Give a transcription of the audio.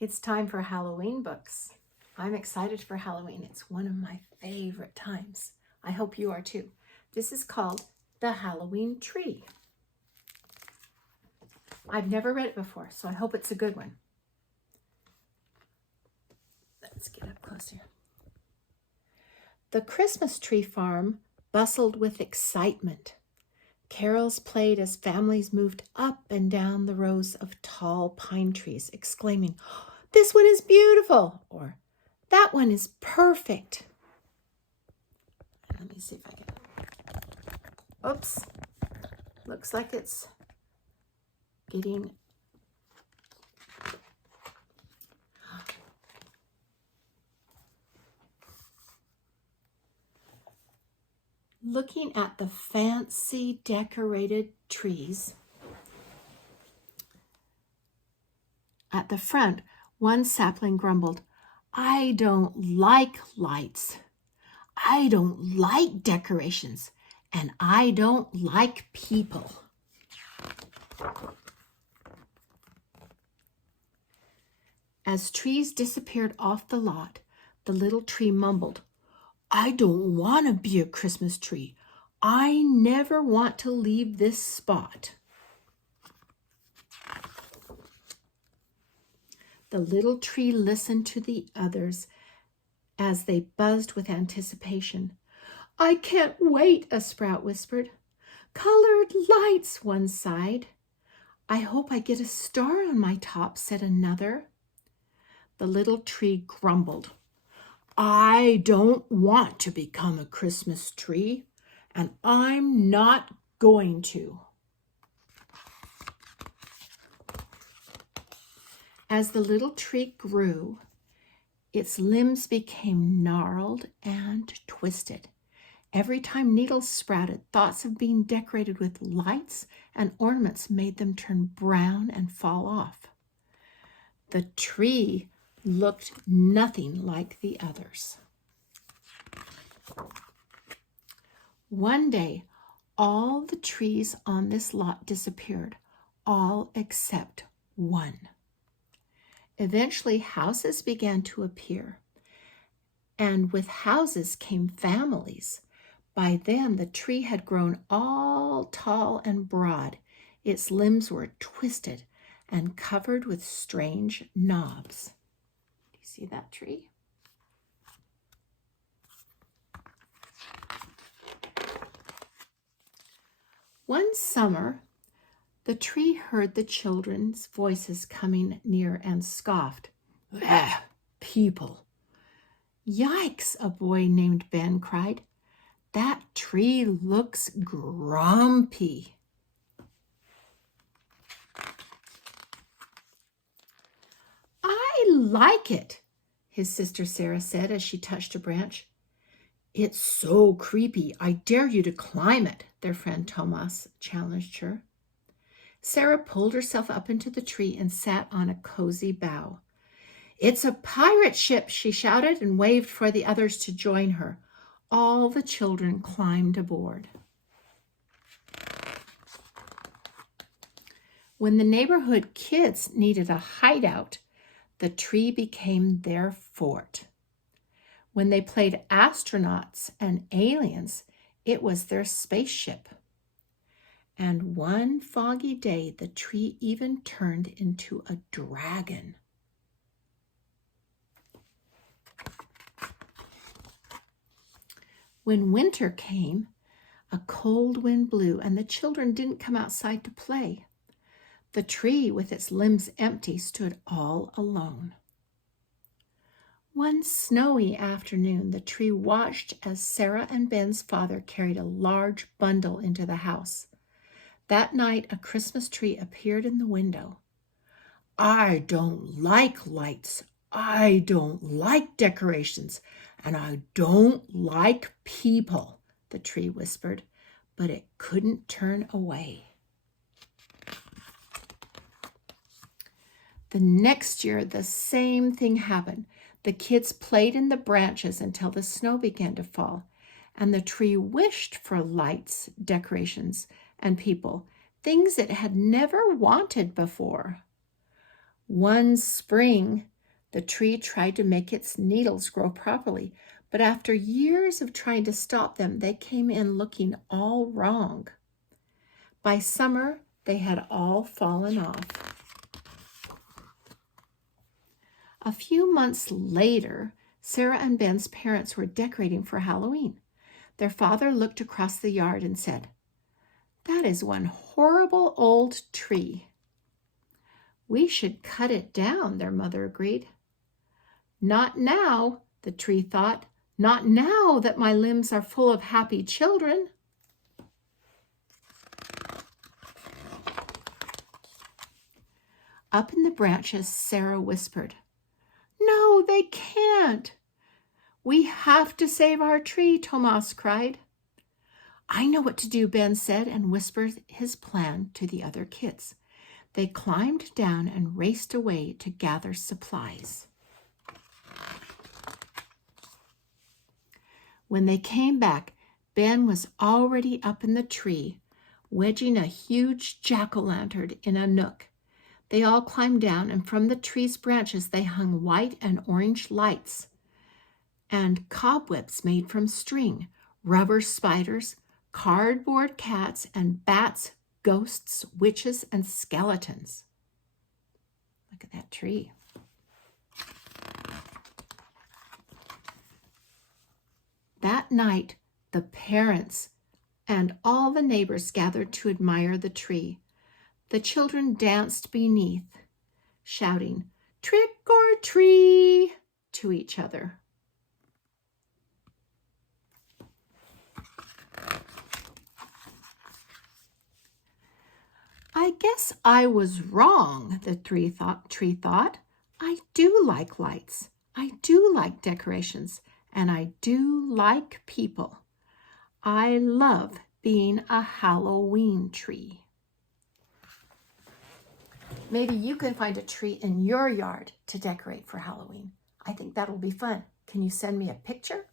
It's time for Halloween books. I'm excited for Halloween. It's one of my favorite times. I hope you are too. This is called The Halloween Tree. I've never read it before, so I hope it's a good one. Let's get up closer. The Christmas tree farm bustled with excitement. Carols played as families moved up and down the rows of tall pine trees, exclaiming, "This one is beautiful," or "That one is perfect." Let me see if I can. Oops. Looks like it's getting... Looking at the fancy decorated trees at the front, one sapling grumbled, "I don't like lights. I don't like decorations. And I don't like people." As trees disappeared off the lot, the little tree mumbled, "I don't want to be a Christmas tree. I never want to leave this spot." The little tree listened to the others as they buzzed with anticipation. "I can't wait," a sprout whispered. "Colored lights," one sighed. "I hope I get a star on my top," said another. The little tree grumbled, "I don't want to become a Christmas tree, and I'm not going to." As the little tree grew, its limbs became gnarled and twisted. Every time needles sprouted, thoughts of being decorated with lights and ornaments made them turn brown and fall off. The tree looked nothing like the others. One day, all the trees on this lot disappeared, all except one. Eventually, houses began to appear, and with houses came families. By then, the tree had grown all tall and broad. Its limbs were twisted and covered with strange knobs. Do you see that tree? One summer, the tree heard the children's voices coming near and scoffed, "Ah, people." "Yikes," a boy named Ben cried. "That tree looks grumpy." "I like it," his sister Sarah said as she touched a branch. "It's so creepy. I dare you to climb it," their friend Thomas challenged her. Sarah pulled herself up into the tree and sat on a cozy bough. "It's a pirate ship," she shouted and waved for the others to join her. All the children climbed aboard. When the neighborhood kids needed a hideout, the tree became their fort. When they played astronauts and aliens, it was their spaceship. And one foggy day, the tree even turned into a dragon. When winter came, a cold wind blew, and the children didn't come outside to play. The tree, with its limbs empty, stood all alone. One snowy afternoon, the tree watched as Sarah and Ben's father carried a large bundle into the house. That night, a Christmas tree appeared in the window. "I don't like lights. I don't like decorations. And I don't like people," the tree whispered, but it couldn't turn away. The next year, the same thing happened. The kids played in the branches until the snow began to fall, and the tree wished for lights, decorations, and people, things it had never wanted before. One spring, The tree tried to make its needles grow properly, but after years of trying to stop them, they came in looking all wrong. By summer, they had all fallen off. A few months later, Sarah and Ben's parents were decorating for Halloween. Their father looked across the yard and said, "That is one horrible old tree." "We should cut it down," their mother agreed. "Not now," the tree thought. "Not now that my limbs are full of happy children." Up in the branches, Sarah whispered, "No, they can't." "We have to save our tree," Tomas cried. "I know what to do," Ben said, and whispered his plan to the other kids. They climbed down and raced away to gather supplies. When they came back, Ben was already up in the tree, wedging a huge jack-o'-lantern in a nook. They all climbed down, and from the tree's branches they hung white and orange lights and cobwebs made from string, rubber spiders, cardboard cats, and bats, ghosts, witches, and skeletons. Look at that tree. That night, the parents and all the neighbors gathered to admire the tree. The children danced beneath, shouting, "Trick or treat," to each other. "I guess I was wrong," the tree thought. "I do like lights. I do like decorations. And I do like people. I love being a Halloween tree." Maybe you can find a tree in your yard to decorate for Halloween. I think that'll be fun. Can you send me a picture?